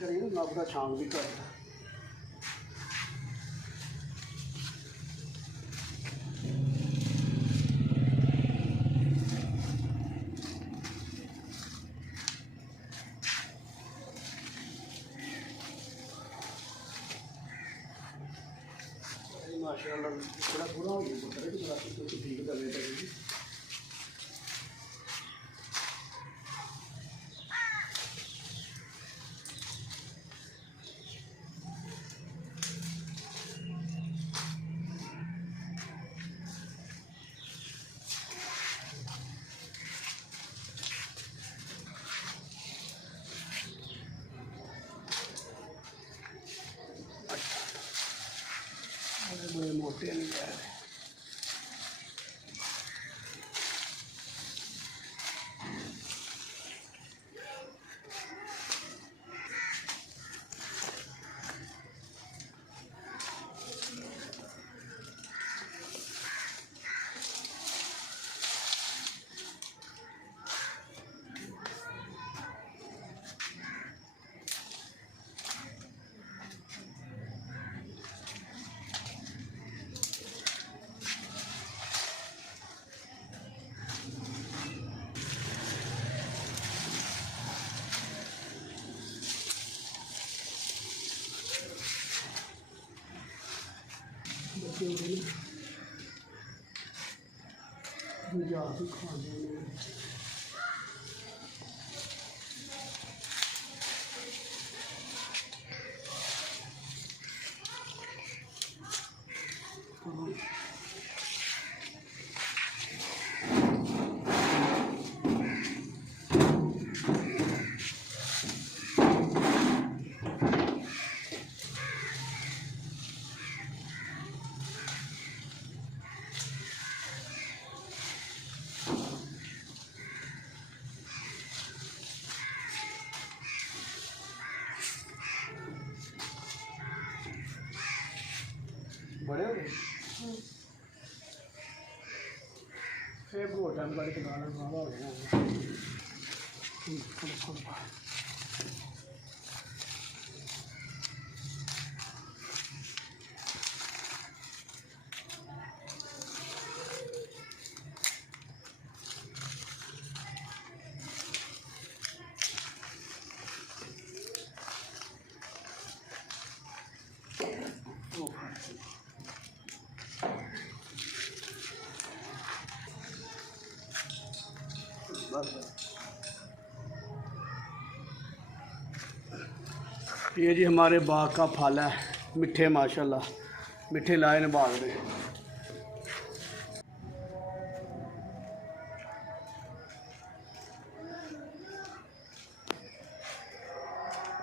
करिए ना नब का छांग भी कर माशाल्लाह थोड़ा पूरा हो गया पता है कि रात को ठीक कर लेता है बड़े मोटे नहीं जा रहे जा भी खाने बड़े हो गए फिर बहुत टाइम बड़े के गाना बाबा हो गया ये जी हमारे बाग का फल है मिठे माशाल्लाह मिठे लाए ने बाग में।